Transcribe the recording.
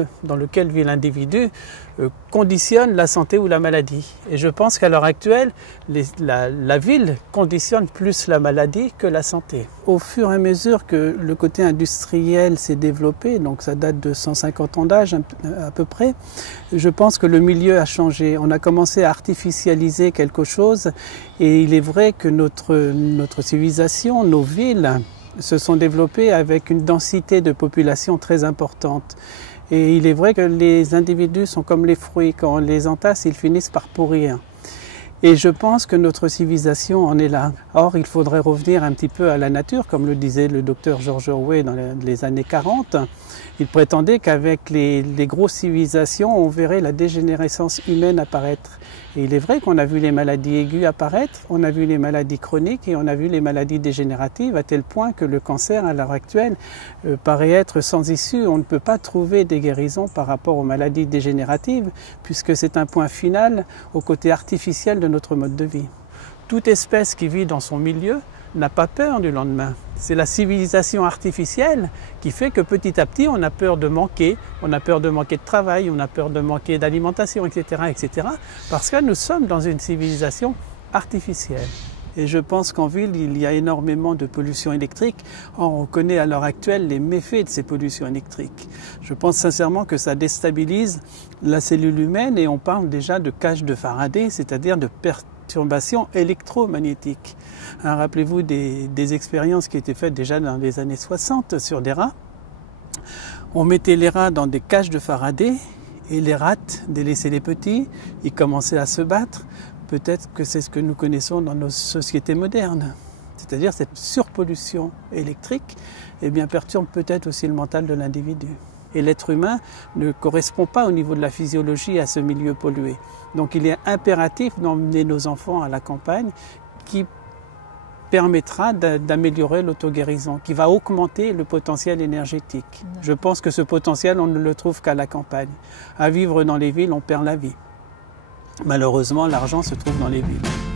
milieu dans lequel vit l'individu conditionne la santé ou la maladie. Et je pense qu'à l'heure actuelle, la ville conditionne plus la maladie que la santé. Au fur et à mesure que le côté industriel s'est développé, donc ça date de 150 ans d'âge à peu près, je pense que le milieu a changé. On a commencé à artificialiser quelque chose et il est vrai que notre civilisation, nos villes, se sont développées avec une densité de population très importante. Et il est vrai que les individus sont comme les fruits, quand on les entasse, ils finissent par pourrir. Et je pense que notre civilisation en est là. Or, il faudrait revenir un petit peu à la nature, comme le disait le docteur George Orwell dans les années 40. Il prétendait qu'avec les grosses civilisations, on verrait la dégénérescence humaine apparaître. Et il est vrai qu'on a vu les maladies aiguës apparaître, on a vu les maladies chroniques et on a vu les maladies dégénératives, à tel point que le cancer, à l'heure actuelle, paraît être sans issue. On ne peut pas trouver des guérisons par rapport aux maladies dégénératives, puisque c'est un point final au côté artificiel de notre mode de vie. Toute espèce qui vit dans son milieu n'a pas peur du lendemain. C'est la civilisation artificielle qui fait que petit à petit on a peur de manquer, de travail, on a peur de manquer d'alimentation, etc., etc. parce que nous sommes dans une civilisation artificielle. Et je pense qu'en ville, il y a énormément de pollution électrique. Or, on connaît à l'heure actuelle les méfaits de ces pollutions électriques. Je pense sincèrement que ça déstabilise la cellule humaine et on parle déjà de cage de Faraday, c'est-à-dire de perturbations électromagnétiques. Hein, rappelez-vous des expériences qui étaient faites déjà dans les années 60 sur des rats. On mettait les rats dans des cages de Faraday et les rats délaissaient les petits, ils commençaient à se battre. Peut-être que c'est ce que nous connaissons dans nos sociétés modernes. C'est-à-dire cette surpollution électrique perturbe peut-être aussi le mental de l'individu. Et l'être humain ne correspond pas au niveau de la physiologie à ce milieu pollué. Donc il est impératif d'emmener nos enfants à la campagne qui permettra d'améliorer l'auto-guérison, qui va augmenter le potentiel énergétique. Je pense que ce potentiel, on ne le trouve qu'à la campagne. À vivre dans les villes, on perd la vie. Malheureusement, l'argent se trouve dans les villes.